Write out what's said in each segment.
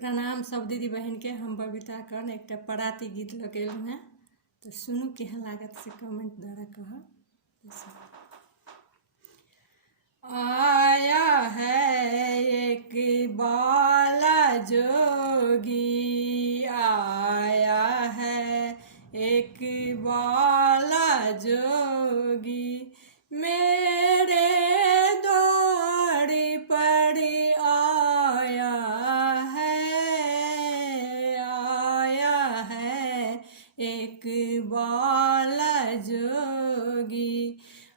प्रणाम सब दीदी बहन के। हम बबीता कन एक पराती गीत लगेलू हैं, तो सुनू केहन लागत से कमेंट द्वारा कह। आया है एक बाला जोगी, आया है एक बाला जोगी, मेरे द्वार पर आया है एक बाला जोगी।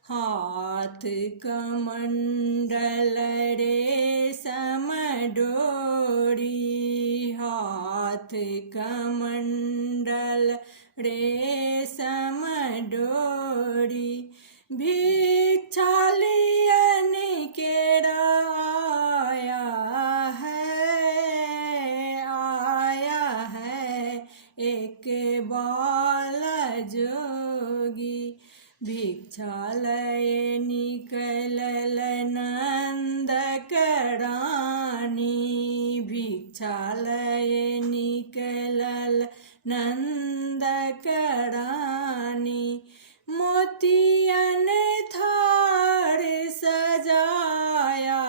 हाथ कमंडल रेशम डोरी, हाथ कमंडल रेशम डोरी, भिक्षा लियन के आया है एक बाला जोगी। भिक्षालय निकलल नंद करानी, भिक्षालय निकलल नंद करानी, मोतियन थार सजाया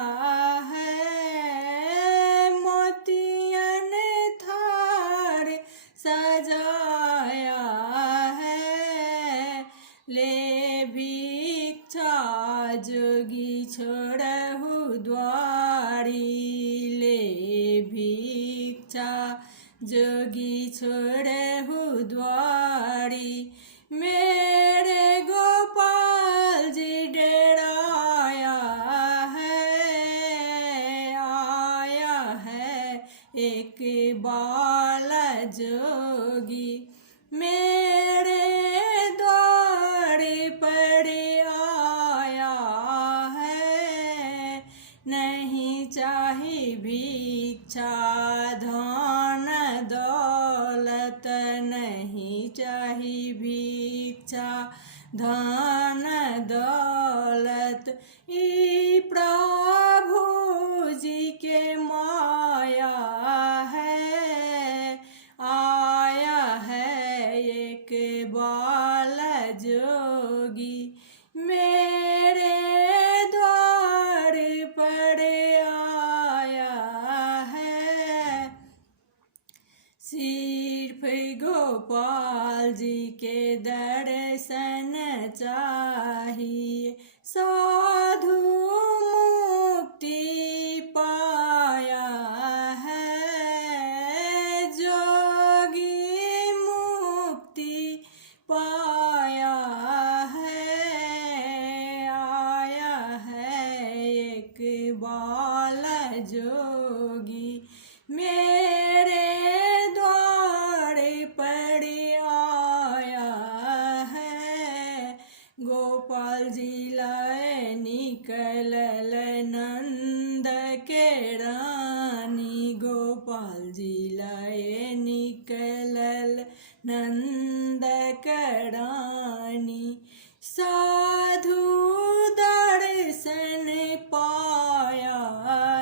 है, मोतियन थार सजाया है। ले भिक्षा जोगी छोड़हु द्वारी, ले भिक्षा जोगी छोड़हु द्वारी, मेरे गोपाल जी डेराया है एक बाला जोगी, मेरे द्वार पर आया है। नहीं चाही भिक्षा धन दौलत, नहीं चाही भिक्षा धन दौलत, ई प्रभु जी के माया है। आया है एक बाला जोगी, मेरे द्वार पर आया है। सिर्फ गोपाल जी के दर्शन चाहिए, साधु मुक्ति पाया है, जोगी मुक्ति पाया है। आया है एक बाला जोगी, मेरे द्वार पर आया है। गोपाल जी लाए निकलल नंद के रानी, गोपाल जी लाए निकलल नंद के रानी, साधु दर्शन पाया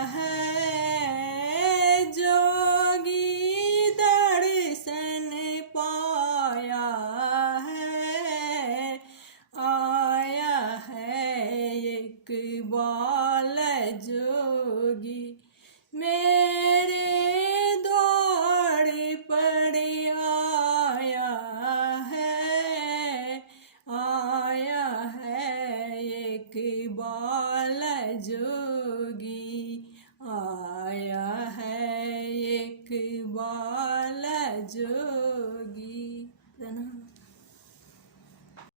है, जोगी दर्शन पाया है। आया है एक बाला जोगी, मेरे द्वार पर आया है। आया है एक बाला जोगी, आया है एक बाला जोगी।